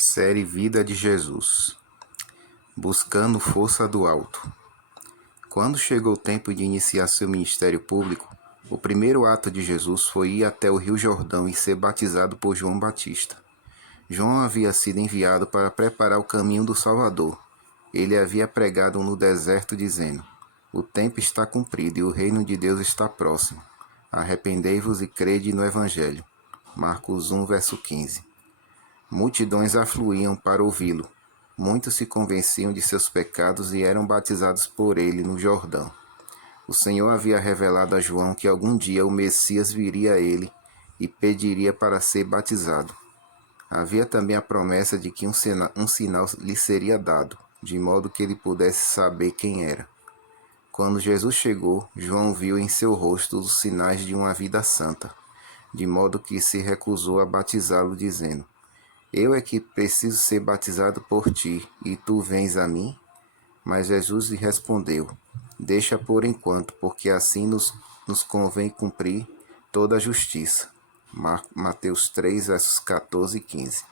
Série Vida de Jesus. Buscando força do alto. Quando chegou o tempo de iniciar seu ministério público, o primeiro ato de Jesus foi ir até o Rio Jordão e ser batizado por João Batista. João havia sido enviado para preparar o caminho do Salvador. Ele havia pregado no deserto dizendo: "O tempo está cumprido e o reino de Deus está próximo. Arrependei-vos e crede no Evangelho." Marcos 1, verso 15. Multidões afluíam para ouvi-lo. Muitos se convenciam de seus pecados e eram batizados por ele no Jordão. O Senhor havia revelado a João que algum dia o Messias viria a ele e pediria para ser batizado. Havia também a promessa de que um sinal lhe seria dado, de modo que ele pudesse saber quem era. Quando Jesus chegou, João viu em seu rosto os sinais de uma vida santa, de modo que se recusou a batizá-lo, dizendo: "Eu é que preciso ser batizado por ti, e tu vens a mim?" Mas Jesus lhe respondeu: "Deixa por enquanto, porque assim nos convém cumprir toda a justiça." Mateus 3, versos 14 e 15.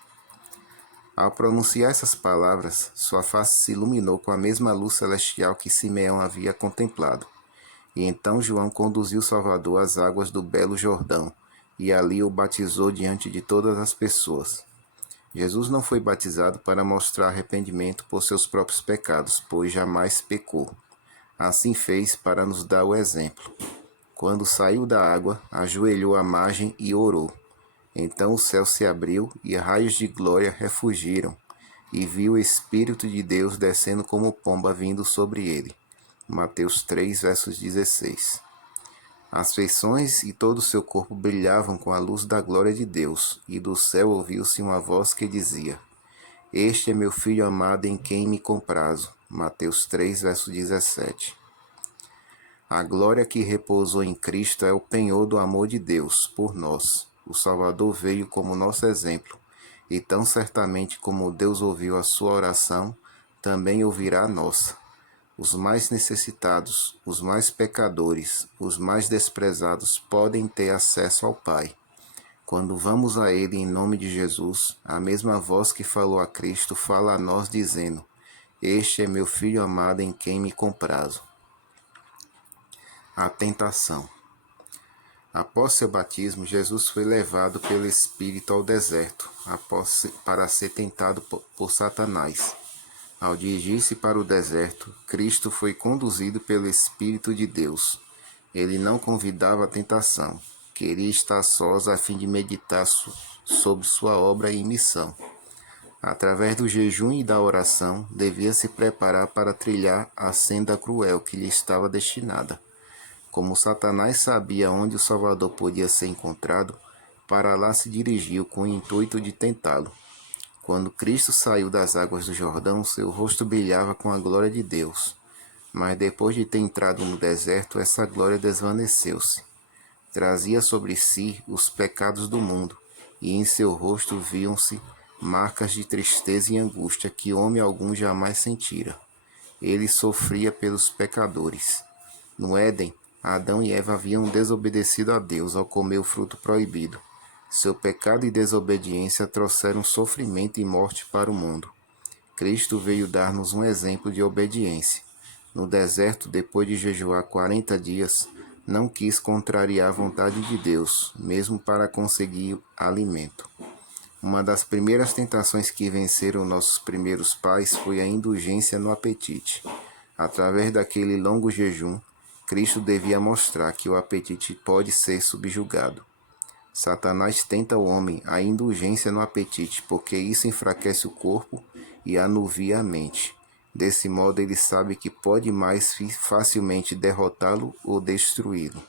Ao pronunciar essas palavras, sua face se iluminou com a mesma luz celestial que Simeão havia contemplado. E então João conduziu Salvador às águas do belo Jordão, e ali o batizou diante de todas as pessoas. Jesus não foi batizado para mostrar arrependimento por seus próprios pecados, pois jamais pecou. Assim fez para nos dar o exemplo. Quando saiu da água, ajoelhou à margem e orou. Então o céu se abriu e raios de glória refugiram, e viu o Espírito de Deus descendo como pomba vindo sobre ele. Mateus 3, versos 16. As feições e todo o seu corpo brilhavam com a luz da glória de Deus, e do céu ouviu-se uma voz que dizia: "Este é meu Filho amado em quem me comprazo." Mateus 3, verso 17. A glória que repousou em Cristo é o penhor do amor de Deus por nós. O Salvador veio como nosso exemplo, e tão certamente como Deus ouviu a sua oração, também ouvirá a nossa. Os mais necessitados, os mais pecadores, os mais desprezados podem ter acesso ao Pai. Quando vamos a Ele em nome de Jesus, a mesma voz que falou a Cristo fala a nós dizendo: "Este é meu Filho amado em quem me comprazo." A tentação. Após seu batismo, Jesus foi levado pelo Espírito ao deserto, para ser tentado por Satanás. Ao dirigir-se para o deserto, Cristo foi conduzido pelo Espírito de Deus. Ele não convidava a tentação, queria estar sós a fim de meditar sobre sua obra e missão. Através do jejum e da oração, devia se preparar para trilhar a senda cruel que lhe estava destinada. Como Satanás sabia onde o Salvador podia ser encontrado, para lá se dirigiu com o intuito de tentá-lo. Quando Cristo saiu das águas do Jordão, seu rosto brilhava com a glória de Deus. Mas depois de ter entrado no deserto, essa glória desvaneceu-se. Trazia sobre si os pecados do mundo, e em seu rosto viam-se marcas de tristeza e angústia que homem algum jamais sentira. Ele sofria pelos pecadores. No Éden, Adão e Eva haviam desobedecido a Deus ao comer o fruto proibido. Seu pecado e desobediência trouxeram sofrimento e morte para o mundo. Cristo veio dar-nos um exemplo de obediência. No deserto, depois de jejuar 40 dias, não quis contrariar a vontade de Deus, mesmo para conseguir alimento. Uma das primeiras tentações que venceram nossos primeiros pais foi a indulgência no apetite. Através daquele longo jejum, Cristo devia mostrar que o apetite pode ser subjugado. Satanás tenta o homem a indulgência no apetite, porque isso enfraquece o corpo e anuvia a mente. Desse modo, ele sabe que pode mais facilmente derrotá-lo ou destruí-lo.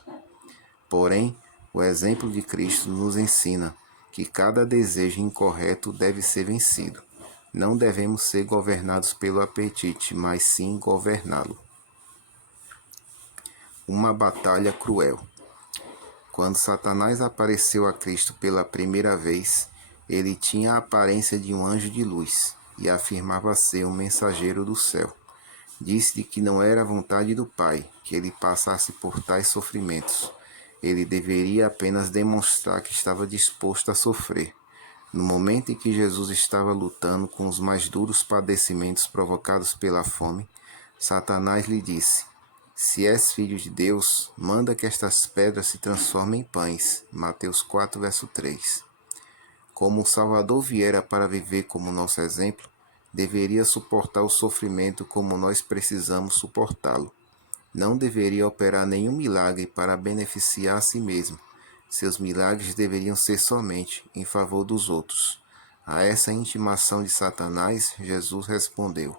Porém, o exemplo de Cristo nos ensina que cada desejo incorreto deve ser vencido. Não devemos ser governados pelo apetite, mas sim governá-lo. Uma batalha cruel. Quando Satanás apareceu a Cristo pela primeira vez, ele tinha a aparência de um anjo de luz e afirmava ser um mensageiro do céu. Disse-lhe que não era a vontade do Pai que ele passasse por tais sofrimentos. Ele deveria apenas demonstrar que estava disposto a sofrer. No momento em que Jesus estava lutando com os mais duros padecimentos provocados pela fome, Satanás lhe disse: Se és filho de Deus, manda que estas pedras se transformem em pães. Mateus 4, verso 3. Como o Salvador viera para viver como nosso exemplo, deveria suportar o sofrimento como nós precisamos suportá-lo. Não deveria operar nenhum milagre para beneficiar a si mesmo. Seus milagres deveriam ser somente em favor dos outros. A essa intimação de Satanás, Jesus respondeu: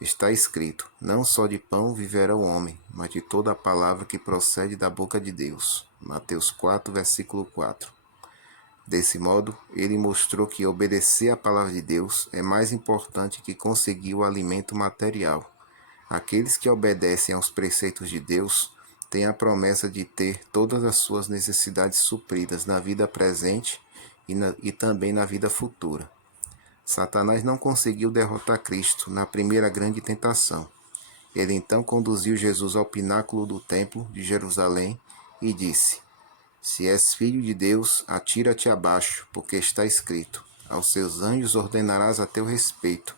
Está escrito: Não só de pão viverá o homem, mas de toda a palavra que procede da boca de Deus. Mateus 4, versículo 4. Desse modo, ele mostrou que obedecer à palavra de Deus é mais importante que conseguir o alimento material. Aqueles que obedecem aos preceitos de Deus têm a promessa de ter todas as suas necessidades supridas na vida presente e também na vida futura. Satanás não conseguiu derrotar Cristo na primeira grande tentação. Ele então conduziu Jesus ao pináculo do templo de Jerusalém e disse: Se és filho de Deus, atira-te abaixo, porque está escrito: Aos seus anjos ordenarás a teu respeito.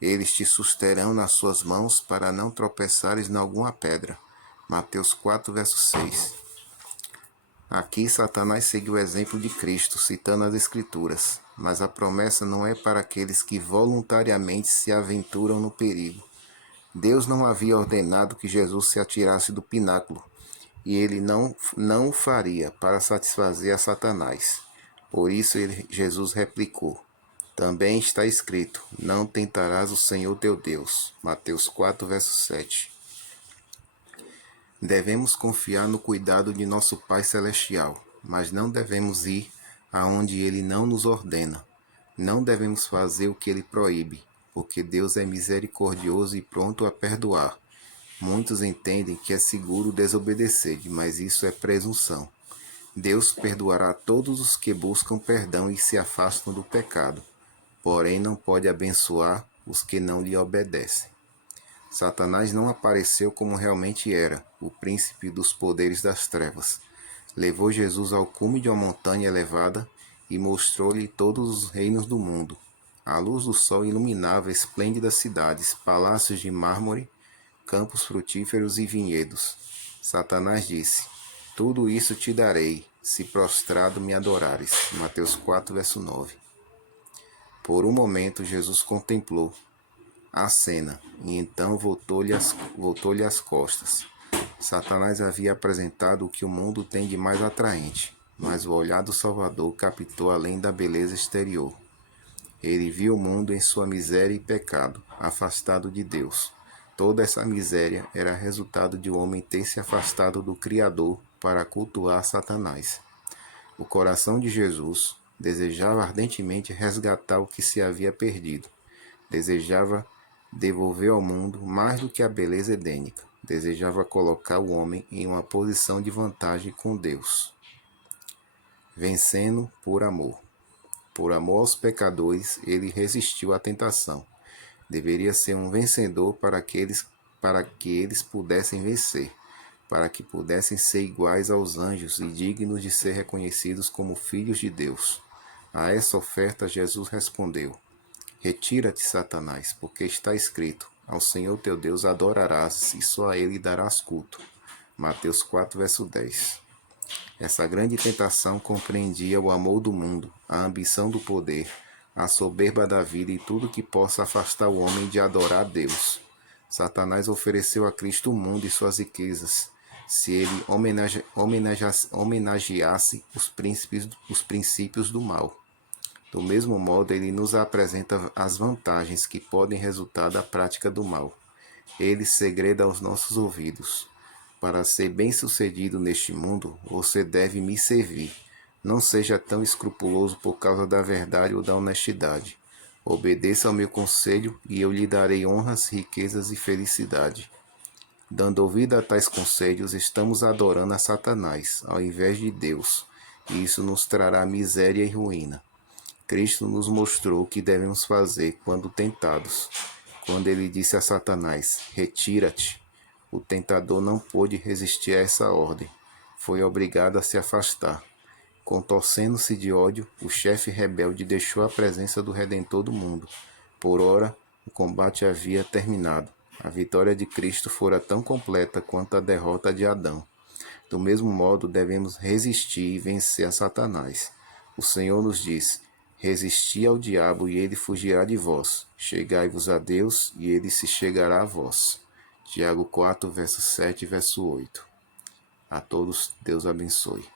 Eles te susterão nas suas mãos para não tropeçares em alguma pedra. Mateus 4, verso 6. Aqui Satanás seguiu o exemplo de Cristo, citando as Escrituras, mas a promessa não é para aqueles que voluntariamente se aventuram no perigo. Deus não havia ordenado que Jesus se atirasse do pináculo, e ele não o faria para satisfazer a Satanás. Por isso Jesus replicou: Também está escrito: Não tentarás o Senhor teu Deus. Mateus 4, verso 7. Devemos confiar no cuidado de nosso Pai Celestial, mas não devemos ir aonde Ele não nos ordena. Não devemos fazer o que Ele proíbe, porque Deus é misericordioso e pronto a perdoar. Muitos entendem que é seguro desobedecer, mas isso é presunção. Deus perdoará todos os que buscam perdão e se afastam do pecado, porém não pode abençoar os que não lhe obedecem. Satanás não apareceu como realmente era, o príncipe dos poderes das trevas. Levou Jesus ao cume de uma montanha elevada e mostrou-lhe todos os reinos do mundo. A luz do sol iluminava esplêndidas cidades, palácios de mármore, campos frutíferos e vinhedos. Satanás disse: Tudo isso te darei, se prostrado me adorares. Mateus 4, verso 9. Por um momento Jesus contemplou a cena e então voltou-lhe as costas. Satanás havia apresentado o que o mundo tem de mais atraente, mas o olhar do Salvador captou além da beleza exterior. Ele viu o mundo em sua miséria e pecado, afastado de Deus. Toda essa miséria era resultado de o homem ter se afastado do Criador para cultuar Satanás. O coração de Jesus desejava ardentemente resgatar o que se havia perdido. Desejava devolver ao mundo mais do que a beleza edênica. Desejava colocar o homem em uma posição de vantagem com Deus. Vencendo por amor. Por amor aos pecadores, ele resistiu à tentação. Deveria ser um vencedor para que eles pudessem vencer, para que pudessem ser iguais aos anjos e dignos de ser reconhecidos como filhos de Deus. A essa oferta Jesus respondeu: Retira-te, Satanás, porque está escrito: Ao Senhor teu Deus adorarás e só a ele darás culto. Mateus 4, verso 10. Essa grande tentação compreendia o amor do mundo, a ambição do poder, a soberba da vida e tudo que possa afastar o homem de adorar a Deus. Satanás ofereceu a Cristo o mundo e suas riquezas, se ele homenageasse os princípios do mal. Do mesmo modo, ele nos apresenta as vantagens que podem resultar da prática do mal. Ele segreda aos nossos ouvidos: Para ser bem-sucedido neste mundo, você deve me servir. Não seja tão escrupuloso por causa da verdade ou da honestidade. Obedeça ao meu conselho e eu lhe darei honras, riquezas e felicidade. Dando ouvido a tais conselhos, estamos adorando a Satanás, ao invés de Deus, e isso nos trará miséria e ruína. Cristo nos mostrou o que devemos fazer quando tentados. Quando ele disse a Satanás: Retira-te, o tentador não pôde resistir a essa ordem. Foi obrigado a se afastar. Contorcendo-se de ódio, o chefe rebelde deixou a presença do Redentor do mundo. Por ora, o combate havia terminado. A vitória de Cristo fora tão completa quanto a derrota de Adão. Do mesmo modo, devemos resistir e vencer a Satanás. O Senhor nos diz: resisti ao diabo e ele fugirá de vós. Chegai-vos a Deus e ele se chegará a vós. Tiago 4, verso 7 e verso 8. A todos, Deus abençoe.